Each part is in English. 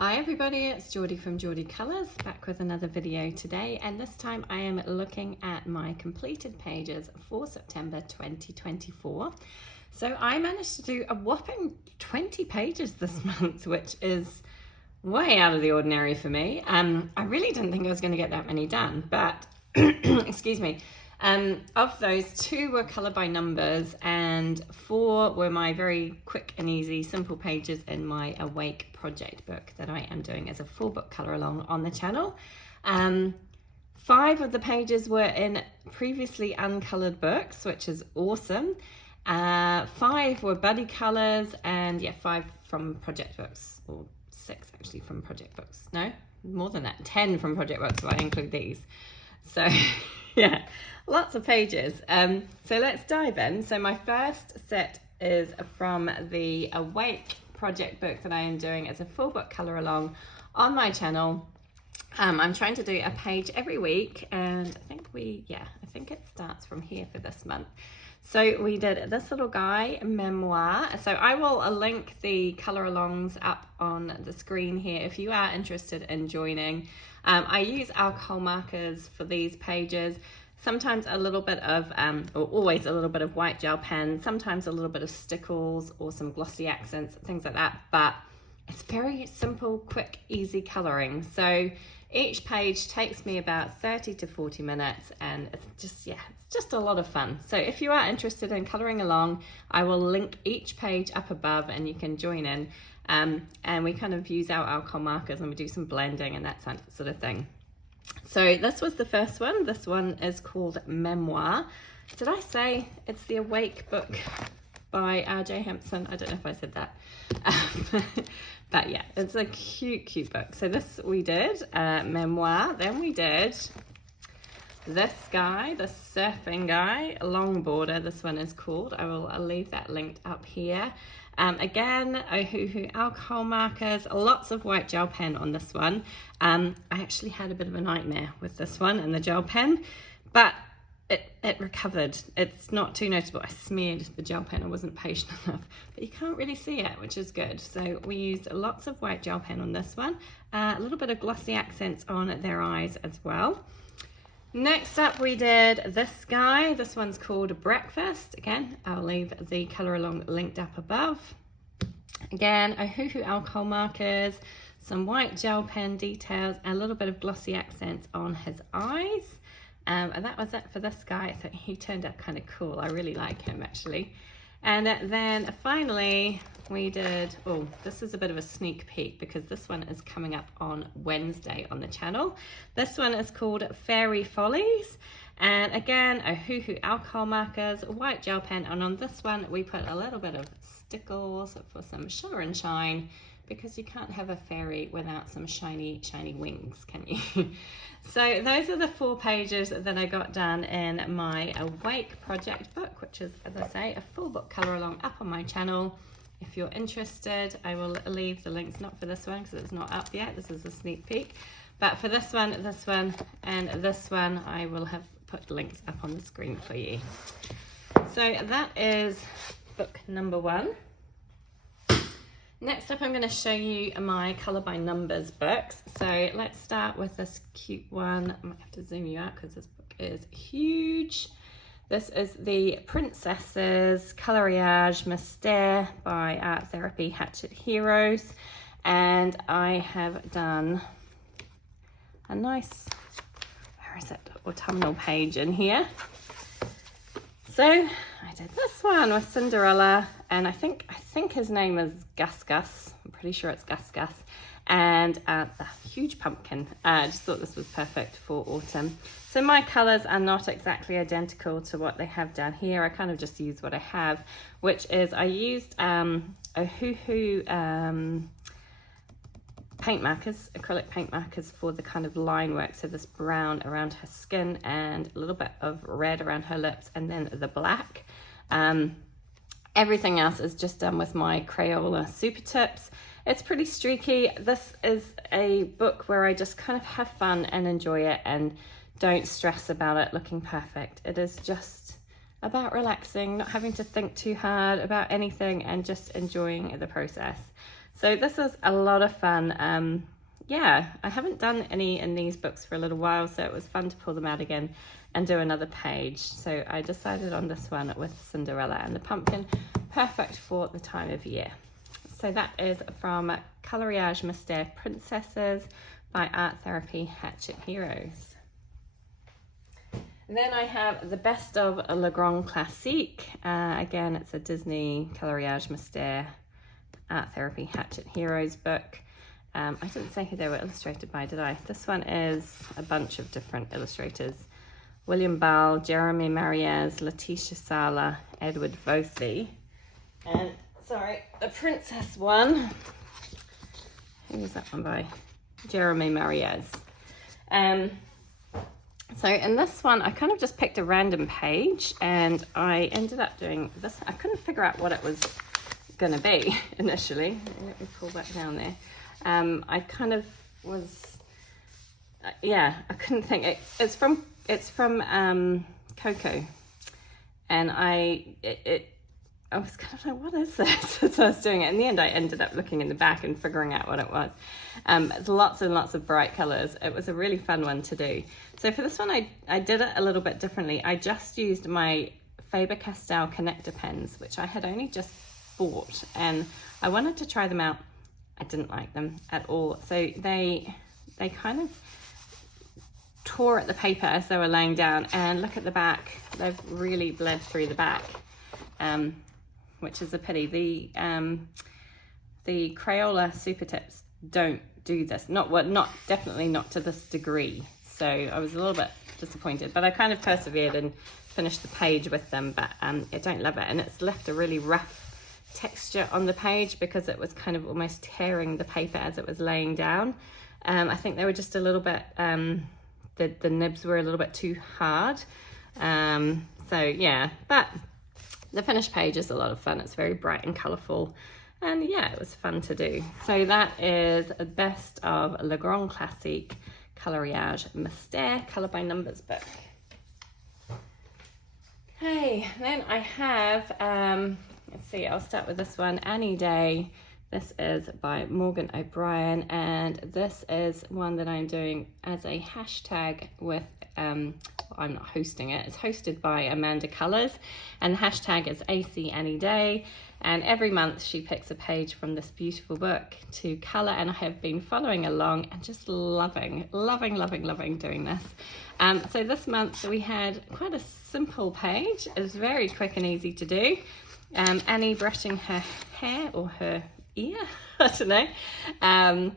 Hi everybody, it's Geordie from Geordie Colours, back with another video today, and this time I am looking at my completed pages for September 2024. So I managed to do a whopping 20 pages this month, which is way out of the ordinary for me. I really didn't think I was going to get that many done, but excuse me. Of those, 2 were colour by numbers and 4 were my very quick and easy simple pages in my Awake project book that I am doing as a full book colour along on the channel. 5 of the pages were in previously uncoloured books, which is awesome. 5 were buddy colours, and 5 from project books, or 6 actually from project books. No, more than that, 10 from project books if I include these. So yeah, lots of pages. So let's dive in. So my first set is from the Awake project book that I am doing as a full book colour along on my channel. I'm trying to do a page every week, and I think it starts from here for this month. So we did this little guy, Memoir. So I will link the colour alongs up on the screen here if you are interested in joining. I use alcohol markers for these pages. Sometimes a little bit of, or always a little bit of white gel pen, sometimes a little bit of stickles or some glossy accents, things like that. But it's very simple, quick, easy colouring. So each page takes me about 30 to 40 minutes, and it's just a lot of fun. So if you are interested in colouring along, I will link each page up above and you can join in. And we kind of use our alcohol markers and we do some blending and that sort of thing. So this was the first one. This one is called Memoir. Did I say it's the Awake book by R.J. Hampson? I don't know if I said that. But yeah, it's a cute book. So this we did, Memoir. Then we did this guy, the surfing guy, Longboarder. This one is called. I'll leave that linked up here. Again, Ohuhu alcohol markers, lots of white gel pen on this one. I actually had a bit of a nightmare with this one and the gel pen, but it recovered. It's not too noticeable. I smeared the gel pen. I wasn't patient enough, but you can't really see it, which is good. So we used lots of white gel pen on this one, a little bit of glossy accents on their eyes as well. Next up we did this guy. This one's called Breakfast. Again, I'll leave the colour along linked up above. Again, Ohuhu alcohol markers, some white gel pen details, and a little bit of glossy accents on his eyes. And that was it for this guy. I thought he turned out kind of cool. I really like him actually. And then finally we did, this is a bit of a sneak peek because this one is coming up on Wednesday on the channel. This one is called Fairy Follies. And again, Ohuhu alcohol markers, white gel pen. And on this one, we put a little bit of stickles for some shimmer and shine, because you can't have a fairy without some shiny wings, can you? So those are the 4 pages that I got done in my Awake project book, which is, as I say, a full book colour along up on my channel. If you're interested, I will leave the links, not for this one because it's not up yet, this is a sneak peek, but for this one, and this one, I will have put links up on the screen for you. So that is book number 1. Next up, I'm going to show you my colour by numbers books. So let's start with this cute one. I might have to zoom you out because this book is huge. This is the Princesses Coloriage Mystère by Art Therapy Hatchet Heroes. And I have done a nice, autumnal page in here. So I did this one with Cinderella, and I think his name is Gus. I'm pretty sure it's Gus. And a huge pumpkin. I just thought this was perfect for autumn. So my colours are not exactly identical to what they have down here. I kind of just used what I have, which is I used Ohuhu paint markers, acrylic paint markers for the kind of line work. So this brown around her skin and a little bit of red around her lips, and then the black. Everything else is just done with my Crayola Super Tips. It's pretty streaky. This is a book where I just kind of have fun and enjoy it and don't stress about it looking perfect. It is just about relaxing, not having to think too hard about anything and just enjoying the process. So this is a lot of fun. Yeah, I haven't done any in these books for a little while, so it was fun to pull them out again and do another page. So I decided on this one with Cinderella and the pumpkin, perfect for the time of year. So that is from Coloriage Mystère Princesses by Art Therapy Hatchet Heroes. Then I have the Best of Le Grand Classique. Again, it's a Disney Coloriage Mystère Art Therapy Hatchet Heroes book. I didn't say who they were illustrated by, did I? This one is a bunch of different illustrators. William Ball, Jeremy Mariez, Letitia Sala, Edward Vothey. And, sorry, the princess one. Who was that one by? Jeremy Mariez. So in this one, I kind of just picked a random page and I ended up doing this. I couldn't figure out what it was going to be initially. Let me pull that down there. I kind of was, I couldn't think. It's from Coco, and I was kind of like, what is this? So I was doing it. In the end, I ended up looking in the back and figuring out what it was. It's lots and lots of bright colors. It was a really fun one to do. So for this one, I did it a little bit differently. I just used my Faber-Castell connector pens, which I had only just bought, and I wanted to try them out. I didn't like them at all. So they kind of tore at the paper as they were laying down, and look at the back. They've really bled through the back. Which is a pity. The Crayola Super Tips don't do this. Definitely not to this degree. So I was a little bit disappointed, but I kind of persevered and finished the page with them, but I don't love it. And it's left a really rough texture on the page because it was kind of almost tearing the paper as it was laying down. I think they were just a little bit, the nibs were a little bit too hard. So yeah, but the finished page is a lot of fun. It's very bright and colourful, and yeah, it was fun to do. So that is a Best of Le Grand Classique Coloriage Mystère Colour by Numbers book. Okay, then I have, let's see, I'll start with this one, Any Day. This is by Morgan O'Brien, and this is one that I'm doing as a hashtag with, I'm not hosting it, it's hosted by Amanda Colours, and the hashtag is AC Any Day, and every month she picks a page from this beautiful book to colour, and I have been following along and just loving doing this. So this month we had quite a simple page. It was very quick and easy to do. Annie brushing her hair or her ear, I don't know.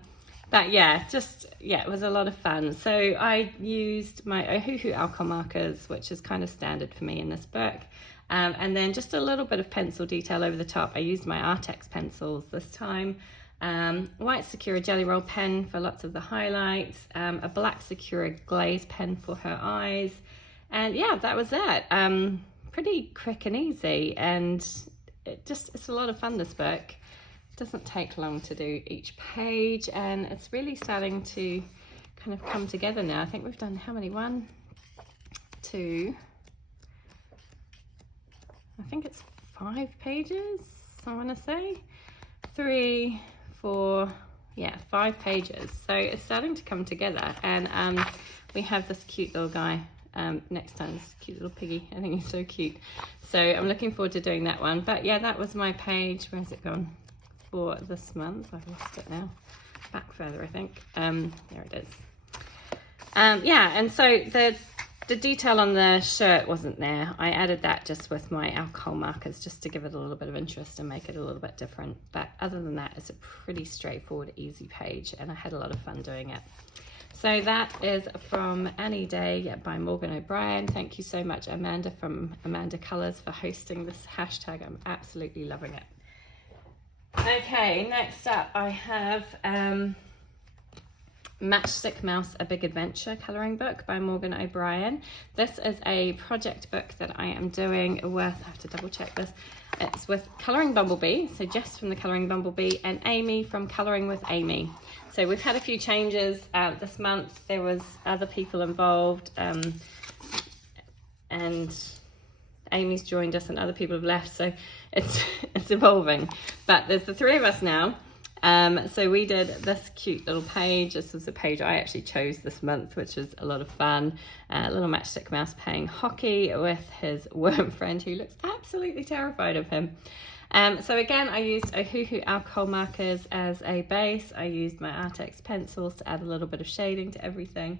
But yeah, it was a lot of fun. So I used my Ohuhu alcohol markers, which is kind of standard for me in this book. And then just a little bit of pencil detail over the top. I used my Artex pencils this time. White Sakura Jelly Roll pen for lots of the highlights. A black Sakura glaze pen for her eyes. And yeah, that was it. Pretty quick and easy. And it's a lot of fun, this book. It doesn't take long to do each page. And it's really starting to kind of come together now. I think we've done how many? 1, 2... I think it's 5 pages, I want to say. 3, 4, 5 pages. So it's starting to come together. And we have this cute little guy next time, this cute little piggy. I think he's so cute. So I'm looking forward to doing that one. But yeah, that was my page. Where's it gone? For this month. I've lost it now. Back further, I think. There it is. And so the detail on the shirt wasn't there. I added that just with my alcohol markers just to give it a little bit of interest and make it a little bit different. But other than that, it's a pretty straightforward, easy page, and I had a lot of fun doing it. So that is from Any Day by Morgan O'Brien. Thank you so much, Amanda from Amanda Colours, for hosting this hashtag. I'm absolutely loving it. Okay, next up I have Matchstick Mouse, A Big Adventure colouring book by Morgan O'Brien. This is a project book that I am doing with, I have to double check this, it's with Colouring Bumblebee, so Jess from the Colouring Bumblebee and Amy from Colouring with Amy. So we've had a few changes this month. There was other people involved and Amy's joined us and other people have left, so it's evolving. But there's the 3 of us now. So we did this cute little page. This was a page I actually chose this month, which was a lot of fun. Little Matchstick Mouse playing hockey with his worm friend who looks absolutely terrified of him. So again, I used Ohuhu alcohol markers as a base. I used my Artex pencils to add a little bit of shading to everything.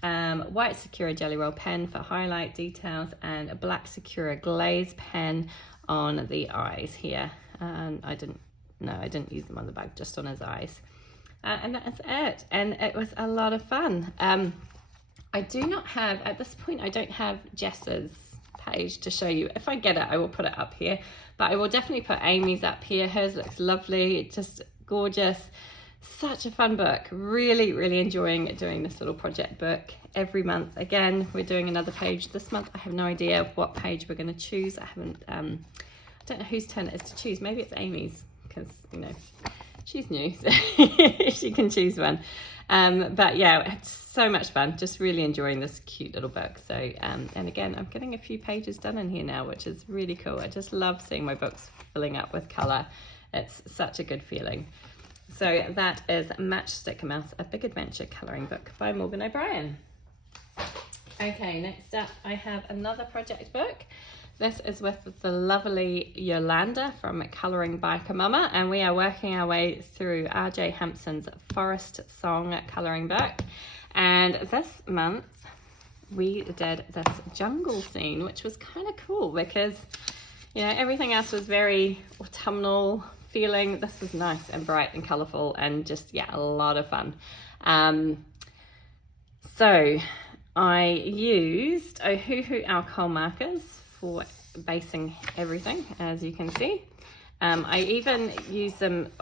White Sakura Jelly Roll pen for highlight details, and a black Sakura glaze pen on the eyes here. I didn't use them on the bag, just on his eyes. And that is it. And it was a lot of fun. I do not have, at this point, I don't have Jess's page to show you. If I get it, I will put it up here. But I will definitely put Amy's up here. Hers looks lovely, just gorgeous. Such a fun book. Really, really enjoying doing this little project book every month. Again, we're doing another page this month. I have no idea what page we're going to choose. I don't know whose turn it is to choose. Maybe it's Amy's, because, you know, she's new, so she can choose one. But yeah, it's so much fun. Just really enjoying this cute little book. So, and again, I'm getting a few pages done in here now, which is really cool. I just love seeing my books filling up with colour. It's such a good feeling. So that is Matchstick Mouse, A Big Adventure colouring book by Morgan O'Brien. Okay, next up I have another project book. This is with the lovely Yolanda from Colouring Biker Mama, and we are working our way through RJ Hampson's Forest Song colouring book. And this month we did this jungle scene, which was kind of cool because, you know, everything else was very autumnal feeling. This was nice and bright and colourful and just, yeah, a lot of fun. So I used Ohuhu alcohol markers for basing everything, as you can see. I even used them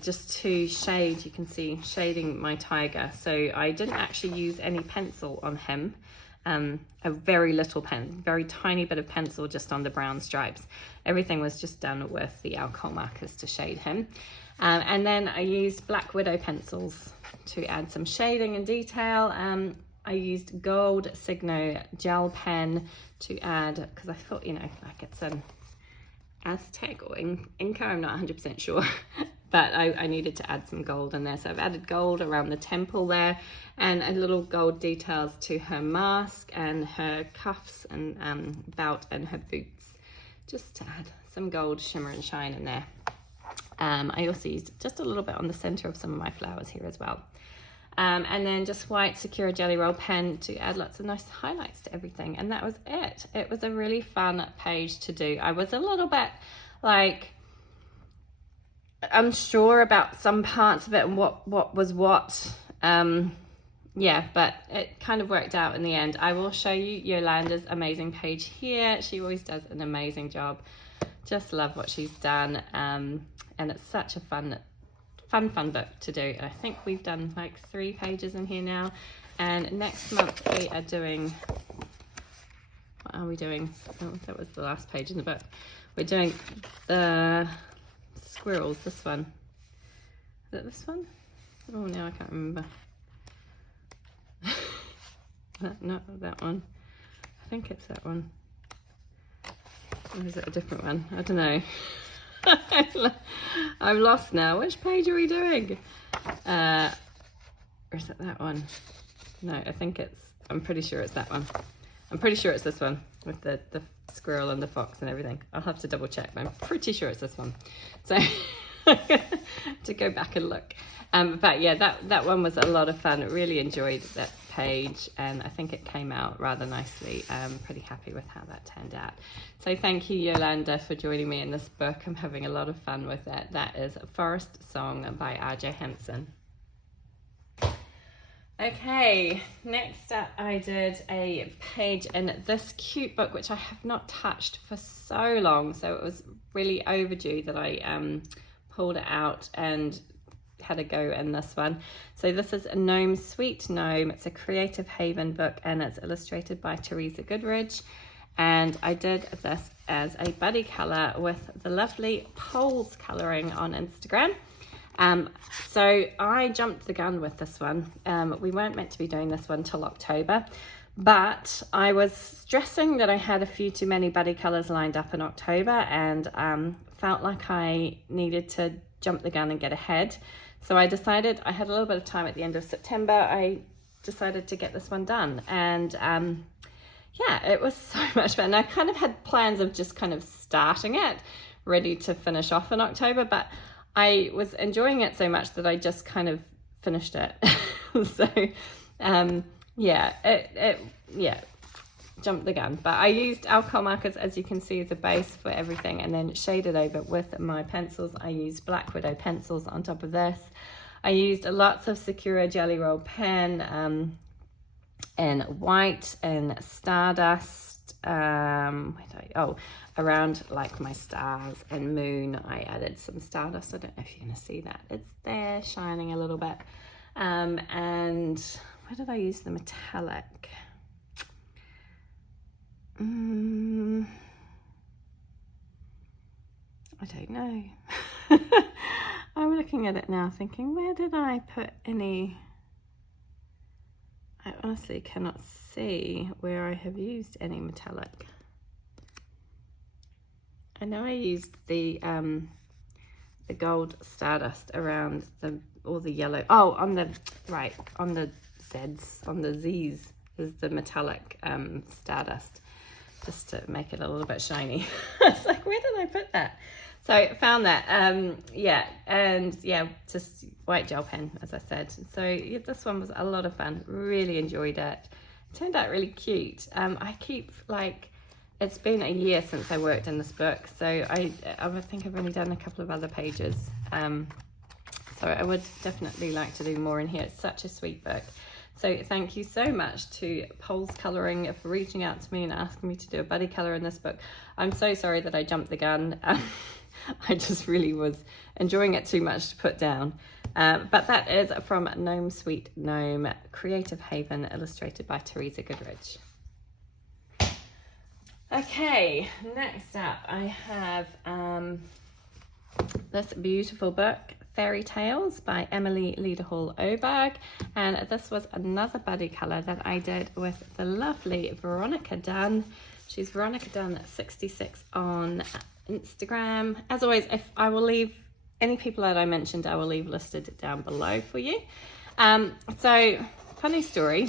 just to shade, you can see, shading my tiger. So I didn't actually use any pencil on him. A very little very tiny bit of pencil just on the brown stripes. Everything was just done with the alcohol markers to shade him. And then I used Black Widow pencils to add some shading and detail. I used gold Signo gel pen to add, because I thought, you know, like it's an Aztec or Inca, I'm not 100% sure. But I needed to add some gold in there. So I've added gold around the temple there, and a little gold details to her mask and her cuffs and belt and her boots, just to add some gold shimmer and shine in there. I also used just a little bit on the center of some of my flowers here as well. And then just white Sakura Jelly Roll pen to add lots of nice highlights to everything. And that was it. It was a really fun page to do. I was a little bit like unsure about some parts of it and what was what. Yeah, but it kind of worked out in the end. I will show you Yolanda's amazing page here. She always does an amazing job. Just love what she's done. And it's such a fun book to do. I think we've done like 3 pages in here now, and next month we are doing, what are we doing? Oh, that was the last page in the book. We're doing the squirrels. This one, is it this one? Oh no, I can't remember. Not that one. I think it's that one, or is it a different one? I don't know. I'm lost now. Which page are we doing? Or is it that one? No, I think I'm pretty sure it's that one. I'm pretty sure it's this one with the squirrel and the fox and everything. I'll have to double check, but I'm pretty sure it's this one. So to go back and look. But yeah, that one was a lot of fun. Really enjoyed that page, and I think it came out rather nicely. I'm pretty happy with how that turned out. So thank you, Yolanda, for joining me in this book. I'm having a lot of fun with it. That is Forest Song by RJ Hampson. Okay, next up I did a page in this cute book, which I have not touched for so long, so it was really overdue that I pulled it out and had a go in this one. So this is a Gnome Sweet Gnome. It's a Creative Haven book, and it's illustrated by Teresa Goodridge. And I did this as a buddy colour with the lovely Poles colouring on Instagram. So I jumped the gun with this one. We weren't meant to be doing this one till October, but I was stressing that I had a few too many buddy colours lined up in October, and felt like I needed to jump the gun and get ahead. So I decided, I had a little bit of time at the end of September, I decided to get this one done. And yeah, it was so much fun. I kind of had plans of just kind of starting it, ready to finish off in October, but I was enjoying it so much that I just kind of finished it. So yeah, jumped the gun. But I used alcohol markers, as you can see, as a base for everything, and then shaded over with my pencils. I used Black Widow pencils on top of this. I used lots of Sakura Jelly Roll pen in white and Stardust. Around like my stars and moon, I added some Stardust. I don't know if you're going to see that. It's there shining a little bit. And where did I use the metallic? I don't know. I'm looking at it now thinking, where did I put any? I honestly cannot see where I have used any metallic. I know I used the gold Stardust around all the yellow. Oh, on the Z's is the metallic Stardust, just to make it a little bit shiny. I was like, where did I put that? So I found that, just white gel pen, as I said. So yeah, this one was a lot of fun, really enjoyed it. It turned out really cute. I keep it's been a year since I worked in this book, so I think I've only done a couple of other pages. So I would definitely like to do more in here. It's such a sweet book. So thank you so much to Poles Colouring for reaching out to me and asking me to do a buddy colour in this book. I'm so sorry that I jumped the gun. I just really was enjoying it too much to put down. But that is from Gnome Sweet Gnome, Creative Haven, illustrated by Teresa Goodrich. Okay, next up I have this beautiful book, Fairy Tales by Emily Lederhall Oberg, and this was another buddy colour that I did with the lovely Veronica Dunn. She's Veronica Dunn 66 on Instagram. As always, if I will leave any people that I mentioned, I will leave listed down below for you. So funny story,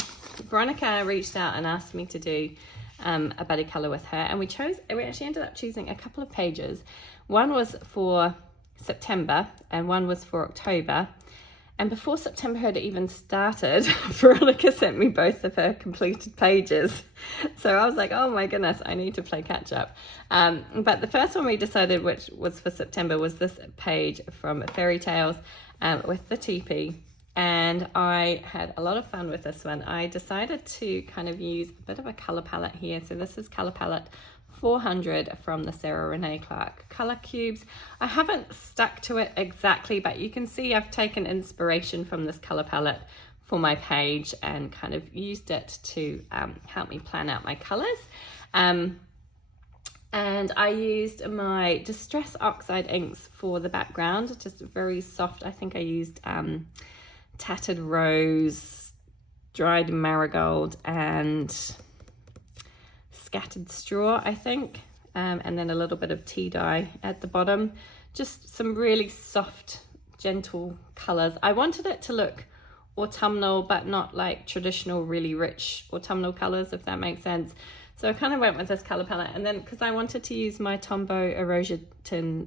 Veronica reached out and asked me to do a buddy colour with her, and we actually ended up choosing a couple of pages. One was for September and one was for October, and before September had even started, Veronica sent me both of her completed pages. So I was like, oh my goodness, I need to play catch up. But the first one we decided, which was for September, was this page from Fairy Tales with the teepee. And I had a lot of fun with this one. I decided to kind of use a bit of a color palette here. So this is color palette 400 from the Sarah Renee Clark color cubes. I haven't stuck to it exactly, but you can see I've taken inspiration from this color palette for my page and kind of used it to help me plan out my colors. And I used my Distress Oxide inks for the background, just very soft. I think I used Tattered Rose, Dried Marigold, and Scattered Straw, I think, and then a little bit of tea dye at the bottom. Just some really soft, gentle colours. I wanted it to look autumnal, but not like traditional, really rich autumnal colours, if that makes sense. So I kind of went with this colour palette, and then because I wanted to use my Tombow Erosion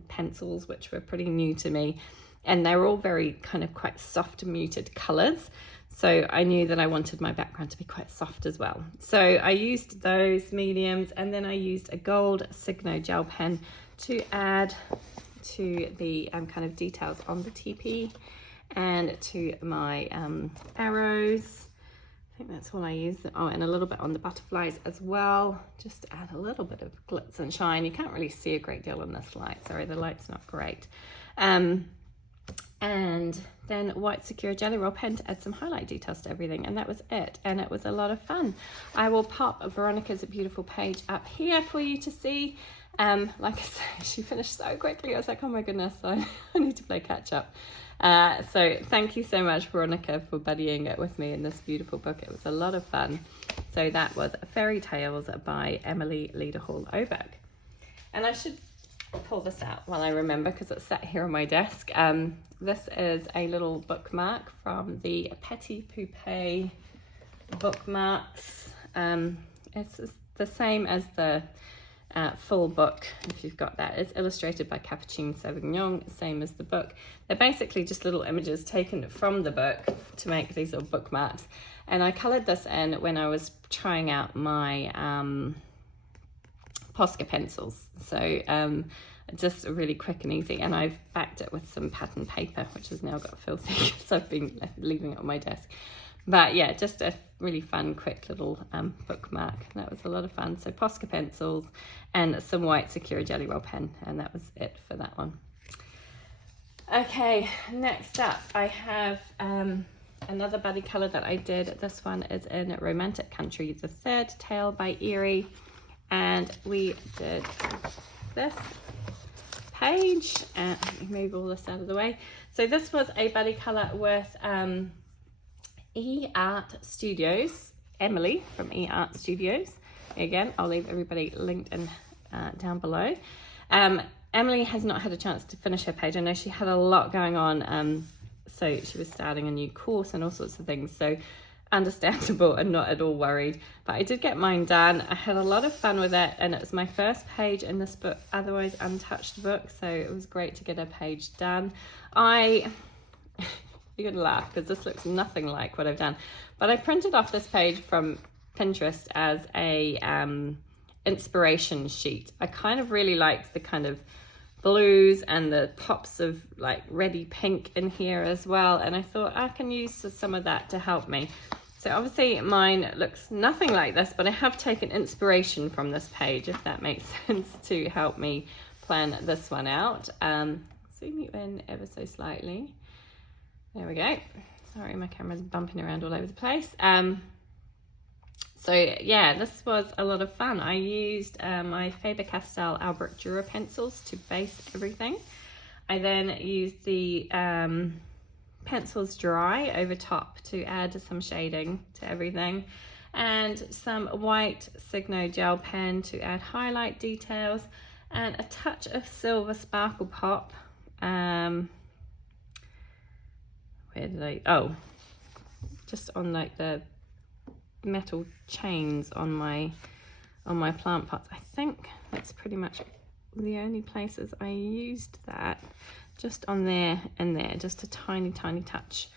pencils, which were pretty new to me, and they were all very kind of quite soft, muted colours. So I knew that I wanted my background to be quite soft as well. So I used those mediums, and then I used a gold Signo gel pen to add to the kind of details on the teepee and to my arrows. I think that's all I used. Oh, and a little bit on the butterflies as well, just to add a little bit of glitz and shine. You can't really see a great deal in this light. Sorry, the light's not great. And then white Sakura Jelly Roll pen to add some highlight details to everything, and that was it, and it was a lot of fun. I will pop Veronica's beautiful page up here for you to see. Like I said, she finished so quickly. I was like, oh my goodness, I need to play catch up. So thank you so much, Veronica, for buddying it with me in this beautiful book. It was a lot of fun. So that was Fairy Tales by Emily Lederhall Oberg. And I should pull this out while I remember because it's sat here on my desk. This is a little bookmark from the Petit Poupée bookmarks. It's the same as the full book, if you've got that. It's illustrated by Capucine Sauvignon, same as the book. They're basically just little images taken from the book to make these little bookmarks. And I coloured this in when I was trying out my Posca pencils. So just really quick and easy. And I've backed it with some pattern paper, which has now got filthy because I've been leaving it on my desk. But yeah, just a really fun, quick little bookmark. That was a lot of fun. So Posca pencils and some white Sakura Jelly Roll pen, and that was it for that one. Okay, next up I have another buddy colour that I did. This one is in Romantic Country, The Third Tale by Erie, and we did this page. And let me move all this out of the way. So this was a buddy colour with E-Art Studios, Emily from E-Art Studios. Again, I'll leave everybody linked in down below. Emily has not had a chance to finish her page. I know she had a lot going on, so she was starting a new course and all sorts of things, so understandable and not at all worried. But I did get mine done. I had a lot of fun with it, and it was my first page in this book, otherwise untouched book, so it was great to get a page done. You're gonna laugh because this looks nothing like what I've done, but I printed off this page from Pinterest as a inspiration sheet. I kind of really like the kind of blues and the pops of like reddy pink in here as well, and I thought I can use some of that to help me. So obviously mine looks nothing like this, but I have taken inspiration from this page, if that makes sense, to help me plan this one out. Zoom you in ever so slightly. There we go. Sorry, my camera's bumping around all over the place. So yeah, this was a lot of fun. I used my Faber-Castell Albrecht Dürer pencils to base everything. I then used the pencils dry over top to add some shading to everything, and some white Signo gel pen to add highlight details, and a touch of silver sparkle pop. Where did I, just on like the metal chains on my plant pots. I think that's pretty much the only places I used that, just on there and there, just a tiny touch,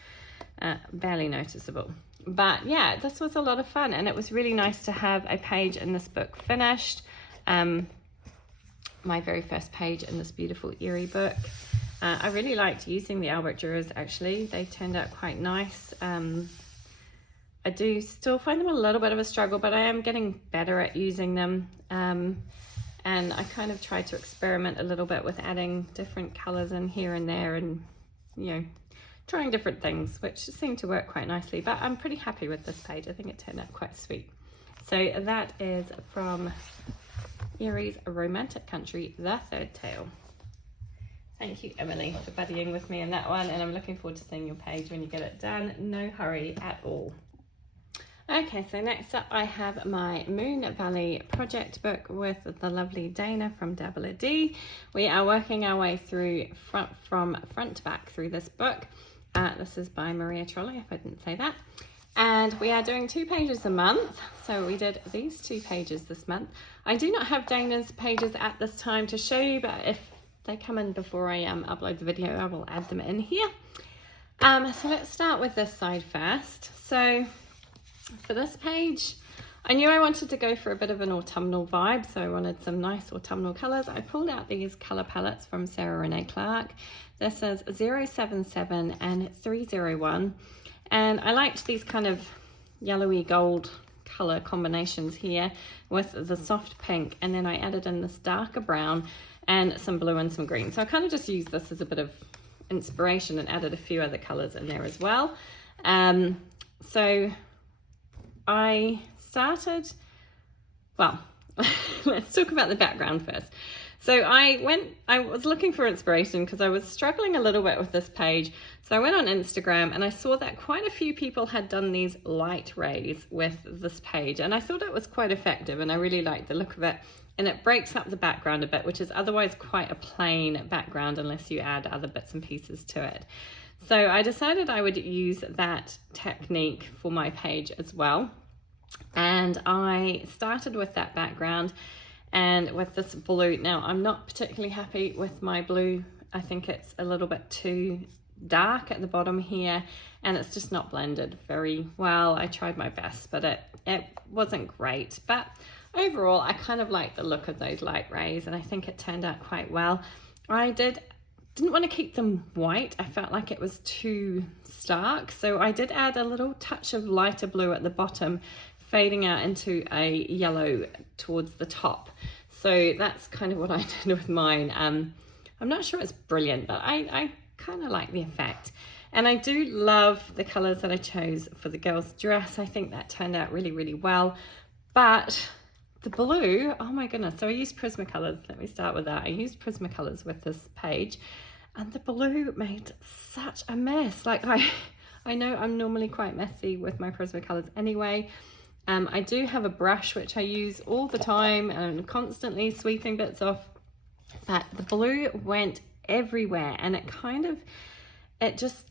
barely noticeable. But yeah, this was a lot of fun, and it was really nice to have a page in this book finished. My very first page in this beautiful Erie book. I really liked using the Albrecht Dürers, actually. They turned out quite nice. I do still find them a little bit of a struggle, but I am getting better at using them. And I kind of try to experiment a little bit with adding different colours in here and there, and, you know, trying different things, which seem to work quite nicely. But I'm pretty happy with this page. I think it turned out quite sweet. So that is from Erie's Romantic Country, The Third Tale. Thank you, Emily, for buddying with me in that one, and I'm looking forward to seeing your page when you get it done. No hurry at all. Okay, so next up I have my Moon Valley project book with the lovely Dana from Dabble D. We are working our way through from front to back through this book. This is by Maria Trolley, if I didn't say that. And we are doing 2 pages a month. So we did these 2 pages this month. I do not have Dana's pages at this time to show you, but if they come in before I upload the video, I will add them in here. So let's start with this side first. So for this page, I knew I wanted to go for a bit of an autumnal vibe, so I wanted some nice autumnal colours. I pulled out these colour palettes from Sarah Renee Clark. This is 077 and 301, and I liked these kind of yellowy gold colour combinations here with the soft pink, and then I added in this darker brown and some blue and some green. So I kind of just used this as a bit of inspiration and added a few other colours in there as well. So I started, well, let's talk about the background first. So I was looking for inspiration because I was struggling a little bit with this page. So I went on Instagram and I saw that quite a few people had done these light rays with this page. And I thought it was quite effective and I really liked the look of it. And it breaks up the background a bit, which is otherwise quite a plain background unless you add other bits and pieces to it. So I decided I would use that technique for my page as well. And I started with that background and with this blue. Now, I'm not particularly happy with my blue. I think it's a little bit too dark at the bottom here, and it's just not blended very well. I tried my best, but it wasn't great. But overall, I kind of like the look of those light rays, and I think it turned out quite well. I didn't want to keep them white. I felt like it was too stark, so I did add a little touch of lighter blue at the bottom, fading out into a yellow towards the top. So that's kind of what I did with mine. I'm not sure it's brilliant, but I kind of like the effect. And I do love the colors that I chose for the girl's dress. I think that turned out really, really well. But the blue, oh my goodness. So I used Prismacolors. Let me start with that. I used Prismacolors with this page, and the blue made such a mess. Like I know I'm normally quite messy with my Prismacolors anyway. I do have a brush which I use all the time and constantly sweeping bits off, but the blue went everywhere and it just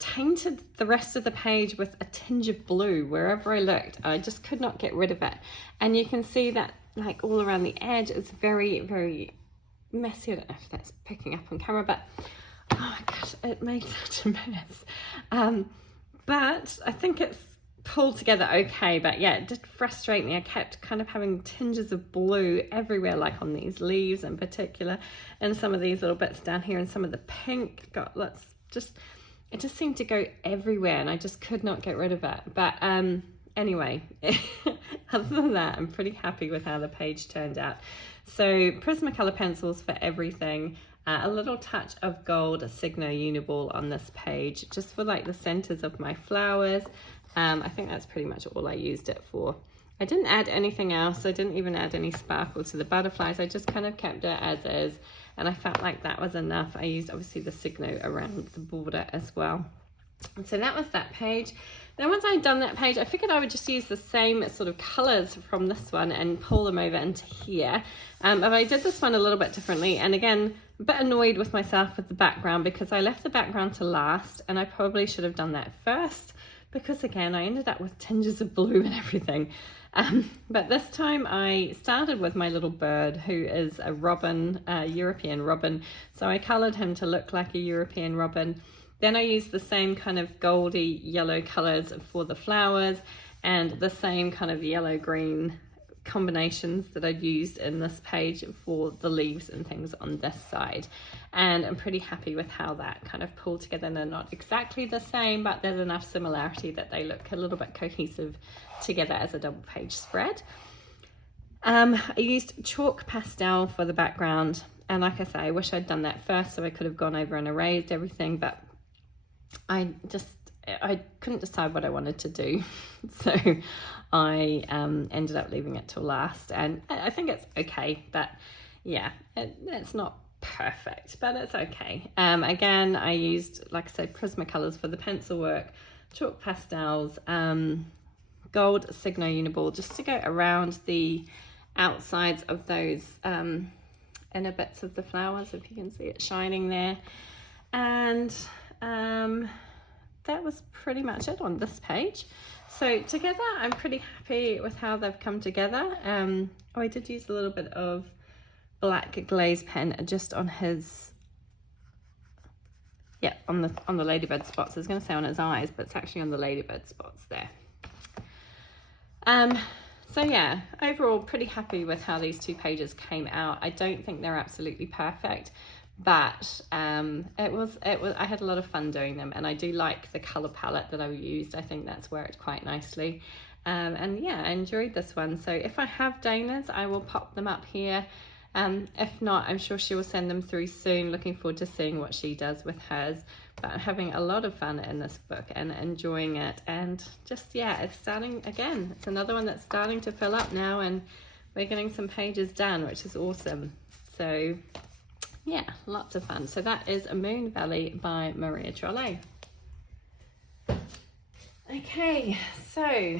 tainted the rest of the page with a tinge of blue wherever I looked. I just could not get rid of it. And you can see that like all around the edge, it's very, very messy. I don't know if that's picking up on camera, but oh my gosh, it made such a mess. But I think it's pulled together okay. But yeah, it did frustrate me. I kept kind of having tinges of blue everywhere, like on these leaves in particular, and some of these little bits down here, and some of the pink it just seemed to go everywhere, and I just could not get rid of it. But anyway, other than that, I'm pretty happy with how the page turned out. So Prismacolor pencils for everything. A little touch of gold Signo Uniball on this page, just for like the centers of my flowers. I think that's pretty much all I used it for. I didn't add anything else. I didn't even add any sparkle to the butterflies. I just kind of kept it as is, and I felt like that was enough. I used obviously the Signo around the border as well. And so that was that page. Then once I'd done that page, I figured I would just use the same sort of colors from this one and pull them over into here. But I did this one a little bit differently, and again, a bit annoyed with myself with the background because I left the background to last, and I probably should have done that first, because again, I ended up with tinges of blue and everything. But this time I started with my little bird, who is a robin, a European robin. So I colored him to look like a European robin. Then I used the same kind of goldy yellow colors for the flowers, and the same kind of yellow green combinations that I'd used in this page for the leaves and things on this side. And I'm pretty happy with how that kind of pulled together. They're not exactly the same, but there's enough similarity that they look a little bit cohesive together as a double page spread. I used chalk pastel for the background, and like I say, I wish I'd done that first so I could have gone over and erased everything, but I couldn't decide what I wanted to do, so I ended up leaving it till last, and I think it's okay. But yeah, it's not perfect, but it's okay. Again, I used, like I said, Prismacolors for the pencil work, chalk pastels, gold Signo Uniball just to go around the outsides of those inner bits of the flowers, if you can see it shining there. And that was pretty much it on this page. So together, I'm pretty happy with how they've come together. I did use a little bit of black glaze pen just on his, on the ladybird spots. I was going to say on his eyes, but it's actually on the ladybird spots there. So yeah, overall pretty happy with how these two pages came out. I don't think they're absolutely perfect, but I had a lot of fun doing them, and I do like the color palette that I used. I think that's worked quite nicely. And yeah, I enjoyed this one. So if I have Dana's, I will pop them up here. If not, I'm sure she will send them through soon. Looking forward to seeing what she does with hers. But I'm having a lot of fun in this book and enjoying it. And just, yeah, it's starting again. It's another one that's starting to fill up now, and we're getting some pages done, which is awesome. So So yeah, lots of fun. So that is Moon Valley by Maria Trolle. Okay, so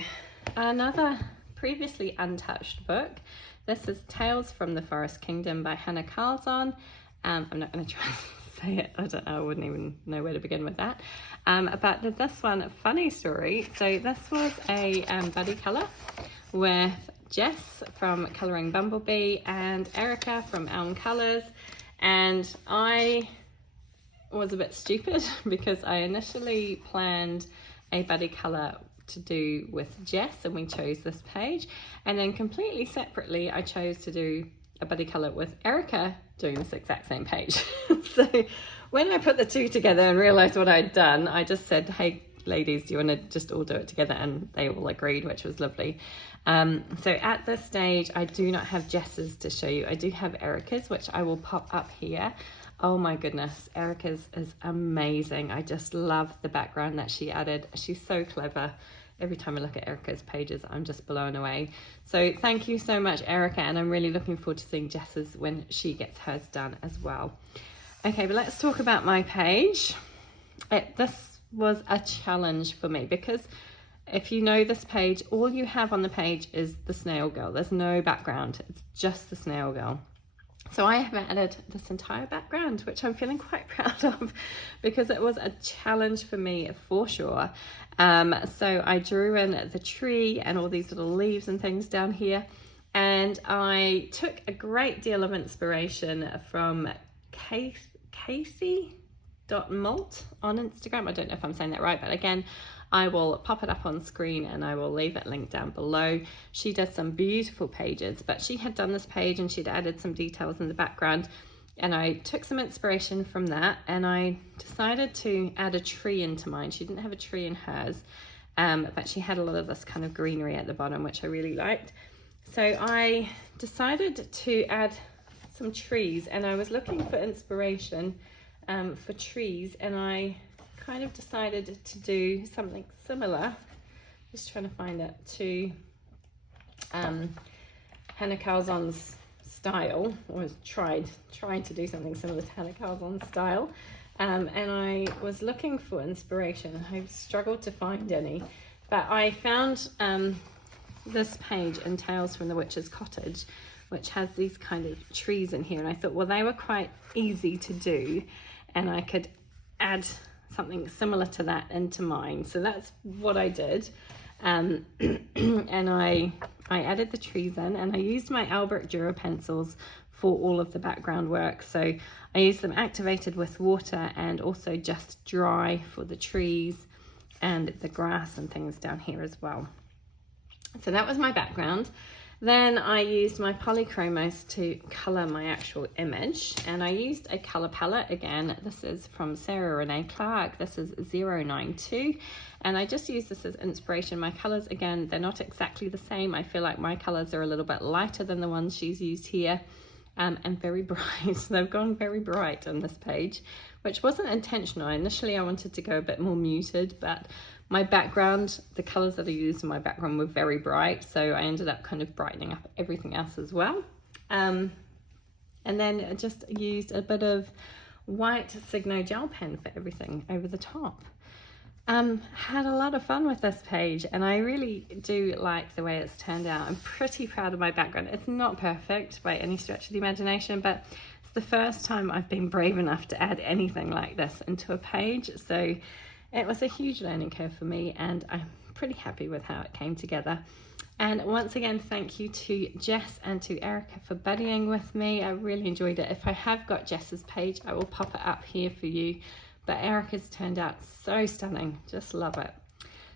another previously untouched book. This is Tales from the Forest Kingdom by Hannah Carlson. I'm not going to try and say it. I don't know. I wouldn't even know where to begin with that. But this one, funny story. So this was a buddy colour with Jess from Colouring Bumblebee and Erica from Elm Colours. And I was a bit stupid because I initially planned a buddy colour to do with Jess, and we chose this page, and then completely separately I chose to do a buddy colour with Erica doing this exact same page. So when I put the two together and realised what I'd done, I just said, hey ladies, do you want to just all do it together? And they all agreed, which was lovely. So at this stage I do not have Jess's to show you. I do have Erica's, which I will pop up here. Oh my goodness, Erica's is amazing. I just love the background that she added. She's so clever. Every time I look at Erica's pages, I'm just blown away. So thank you so much, Erica, and I'm really looking forward to seeing Jess's when she gets hers done as well. Okay, but let's talk about my page. This was a challenge for me because if you know this page, all you have on the page is the snail girl. There's no background, it's just the snail girl. So I have added this entire background, which I'm feeling quite proud of because it was a challenge for me for sure. So I drew in the tree and all these little leaves and things down here. And I took a great deal of inspiration from Casey.malt on Instagram. I don't know if I'm saying that right, but again, I will pop it up on screen and I will leave it linked down below. She does some beautiful pages, but she had done this page and she'd added some details in the background, and I took some inspiration from that and I decided to add a tree into mine. She didn't have a tree in hers, but she had a lot of this kind of greenery at the bottom, which I really liked. So I decided to add some trees, and I was looking for inspiration for trees, and I kind of decided to do something similar, just trying to find it, to Hannah Carlson's style, or trying to do something similar to Hannah Carlson's style, and I was looking for inspiration. I struggled to find any, but I found this page in Tales from the Witch's Cottage, which has these kind of trees in here, and I thought, well, they were quite easy to do and I could add something similar to that into mine. So that's what I did, and I added the trees in, and I used my Albrecht Dürer pencils for all of the background work. So I used them activated with water and also just dry for the trees and the grass and things down here as well. So that was my background. Then I used my polychromos to colour my actual image, and I used a colour palette. Again, this is from Sarah Renee Clark. This is 092, and I just used this as inspiration. My colours, again, they're not exactly the same. I feel like my colours are a little bit lighter than the ones she's used here, and very bright. They've gone very bright on this page, which wasn't intentional. Initially, I wanted to go a bit more muted, but my background, the colours that I used in my background were very bright, so I ended up kind of brightening up everything else as well. And then I just used a bit of white Signo gel pen for everything over the top. Had a lot of fun with this page, and I really do like the way it's turned out. I'm pretty proud of my background. It's not perfect by any stretch of the imagination, but it's the first time I've been brave enough to add anything like this into a page, so it was a huge learning curve for me, and I'm pretty happy with how it came together. And once again, thank you to Jess and to Erica for buddying with me. I really enjoyed it. If I have got Jess's page, I will pop it up here for you. But Erica's turned out so stunning. Just love it.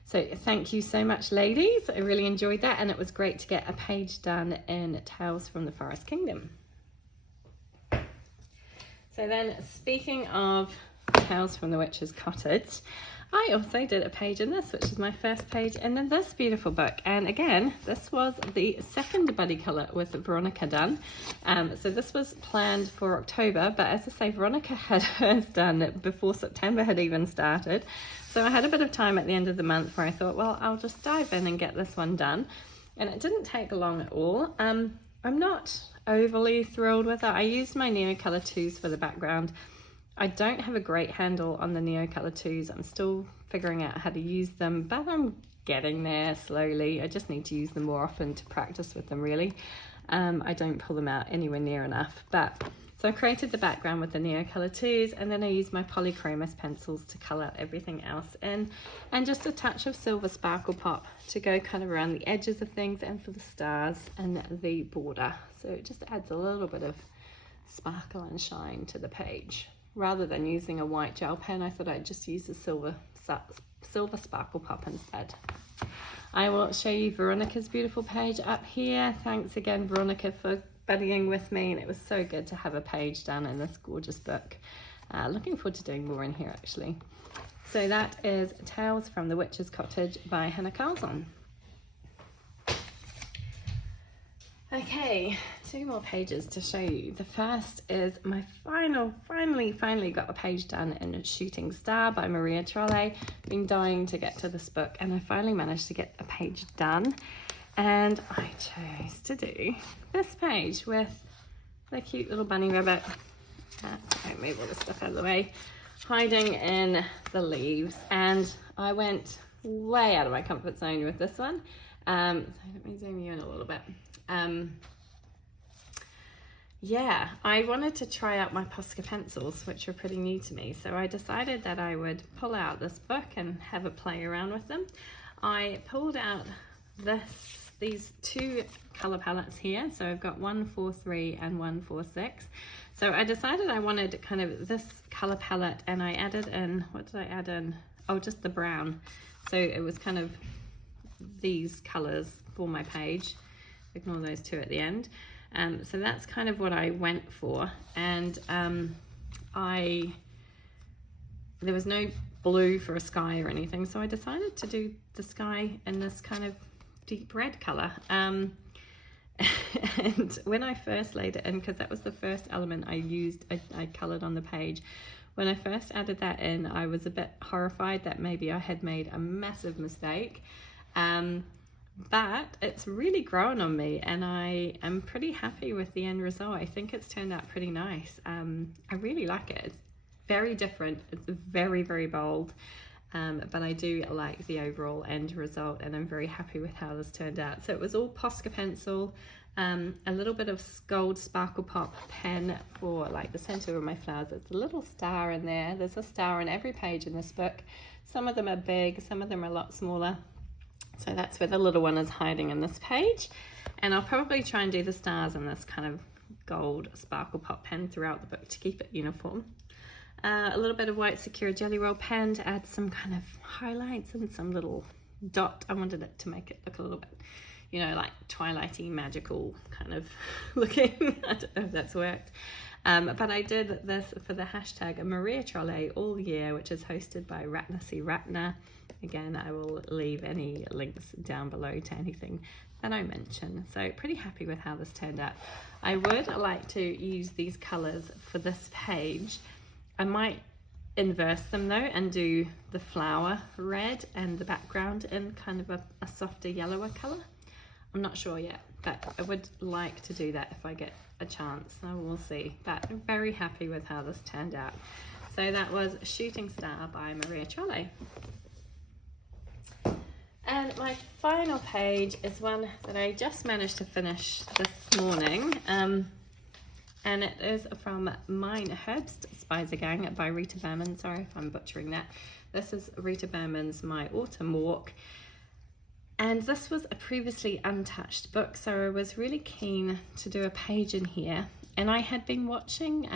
So thank you so much, ladies. I really enjoyed that, and it was great to get a page done in Tales from the Forest Kingdom. So then, speaking of Tales from the Witch's Cottage, I also did a page in this, which is my first page in this beautiful book. And again, this was the second buddy colour with Veronica done. So this was planned for October, but as I say, Veronica had hers done before September had even started. So I had a bit of time at the end of the month where I thought, well, I'll just dive in and get this one done. And it didn't take long at all. I'm not overly thrilled with it. I used my Neocolor 2s for the background. I don't have a great handle on the Neocolor 2s. I'm still figuring out how to use them, but I'm getting there slowly. I just need to use them more often to practice with them, really. I don't pull them out anywhere near enough. But so I created the background with the Neocolor 2s, and then I used my Polychromos pencils to color everything else in, and just a touch of Silver Sparkle Pop to go kind of around the edges of things and for the stars and the border. So it just adds a little bit of sparkle and shine to the page. Rather than using a white gel pen, I thought I'd just use the Silver Sparkle Pop instead. I will show you Veronica's beautiful page up here. Thanks again, Veronica, for buddying with me, and it was so good to have a page done in this gorgeous book. Looking forward to doing more in here, actually. So that is Tales from the Witch's Cottage by Hannah Carlson. Okay, 2 more pages to show you. The first is my finally got a page done in Shooting Star by Maria Trolle. Been dying to get to this book, and I finally managed to get a page done. And I chose to do this page with the cute little bunny rabbit. I'll move all this stuff out of the way, hiding in the leaves. And I went way out of my comfort zone with this one. So let me zoom you in a little bit. Yeah, I wanted to try out my Posca pencils, which are pretty new to me. So I decided that I would pull out this book and have a play around with them. I pulled out these 2 color palettes here. So I've got 143 and 146. So I decided I wanted kind of this color palette, and I added in, what did I add in? Oh, just the brown. So it was kind of these colors for my page. Ignore those 2 at the end. So that's kind of what I went for. And there was no blue for a sky or anything, so I decided to do the sky in this kind of deep red color. And when I first laid it in, because that was the first element I colored on the page, when I first added that in, I was a bit horrified that maybe I had made a massive mistake. But it's really grown on me, and I am pretty happy with the end result. I think it's turned out pretty nice. I really like it. It's very different. It's very, very bold. But I do like the overall end result, and I'm very happy with how this turned out. So it was all Posca pencil, a little bit of Gold Sparkle Pop pen for like the center of my flowers. It's a little star in there. There's a star on every page in this book. Some of them are big, some of them are a lot smaller. So that's where the little one is hiding in this page. And I'll probably try and do the stars in this kind of Gold Sparkle Pop pen throughout the book to keep it uniform. A little bit of white Sakura Jelly Roll pen to add some kind of highlights and some little dot. I wanted it to make it look a little bit, you know, like twilighty, magical kind of looking. I don't know if that's worked. But I did this for the hashtag Maria Trolle all year, which is hosted by Ratna. Again, I will leave any links down below to anything that I mention. So pretty happy with how this turned out. I would like to use these colors for this page. I might inverse them though and do the flower red and the background in kind of a softer yellower color. I'm not sure yet, but I would like to do that if I get a chance. So we'll see, but I'm very happy with how this turned out. So that was Shooting Star by Maria Trolle. And my final page is one that I just managed to finish this morning. And it is from Mine Herbst Spicer Gang by Rita Berman. Sorry if I'm butchering that. This is Rita Berman's My Autumn Walk. And this was a previously untouched book, so I was really keen to do a page in here. And I had been watching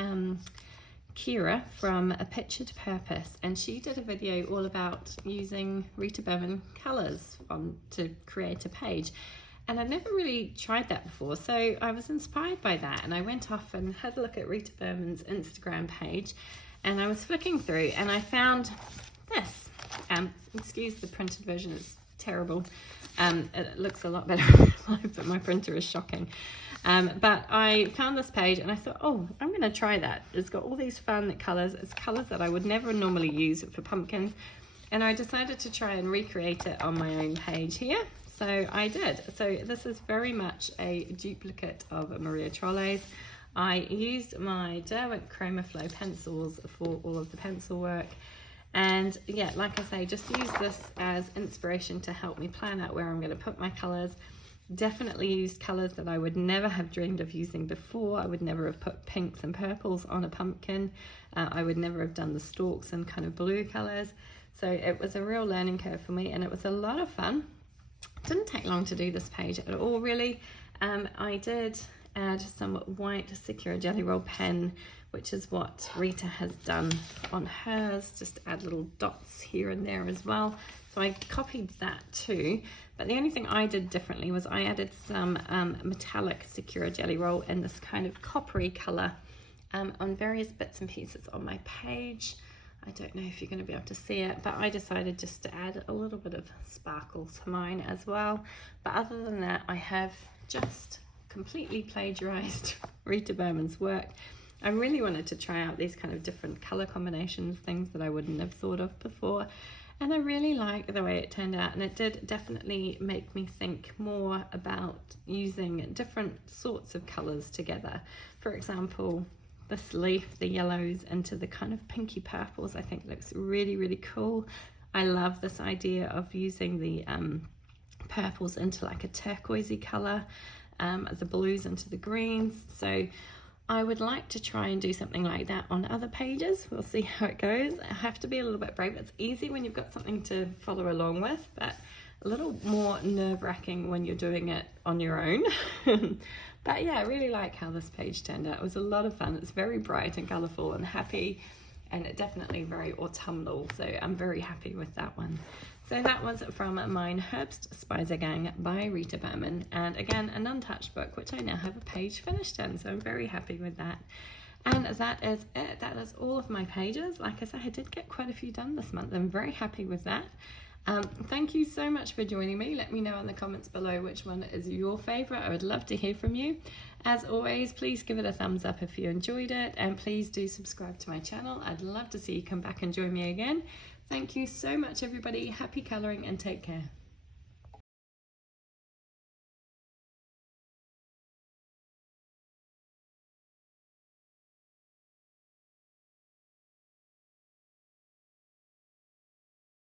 Kira from A Picture to Purpose, and she did a video all about using Rita Berman colours to create a page. And I'd never really tried that before, so I was inspired by that, and I went off and had a look at Rita Berman's Instagram page, and I was flicking through and I found this. Excuse the printed version, it's terrible. It looks a lot better live, but my printer is shocking. But I found this page and I thought, oh, I'm going to try that. It's got all these fun colours. It's colours that I would never normally use for pumpkins. And I decided to try and recreate it on my own page here. So I did. So this is very much a duplicate of Maria Trolle's. I used my Derwent Chroma Flow pencils for all of the pencil work. And yeah, like I say, just use this as inspiration to help me plan out where I'm going to put my colours. Definitely used colours that I would never have dreamed of using before. I would never have put pinks and purples on a pumpkin. I would never have done the stalks and kind of blue colours. So it was a real learning curve for me, and it was a lot of fun. Didn't take long to do this page at all, really. I did add some white Secure Jelly Roll pen, which is what Rita has done on hers, just add little dots here and there as well. So I copied that too, but the only thing I did differently was I added some metallic Secure Jelly Roll in this kind of coppery colour on various bits and pieces on my page. I don't know if you're going to be able to see it, but I decided just to add a little bit of sparkle to mine as well. But other than that, I have just completely plagiarized Rita Berman's work. I really wanted to try out these kind of different color combinations, things that I wouldn't have thought of before, and I really like the way it turned out, and it did definitely make me think more about using different sorts of colors together. For example, this leaf, the yellows into the kind of pinky purples, I think looks really, really cool. I love this idea of using the purples into like a turquoisey color, the blues into the greens. So I would like to try and do something like that on other pages. We'll see how it goes. I have to be a little bit brave. It's easy when you've got something to follow along with, but a little more nerve-wracking when you're doing it on your own. But yeah, I really like how this page turned out. It was a lot of fun. It's very bright and colourful and happy, and it definitely very autumnal, so I'm very happy with that one. So that was from Mine Herbst Spicer Gang by Rita Berman, and again, an untouched book, which I now have a page finished in, so I'm very happy with that. And that is it. That is all of my pages. Like I said, I did get quite a few done this month. I'm very happy with that. Thank you so much for joining me. Let me know in the comments below which one is your favourite. I would love to hear from you. As always, please give it a thumbs up if you enjoyed it, and please do subscribe to my channel. I'd love to see you come back and join me again. Thank you so much, everybody. Happy colouring and take care.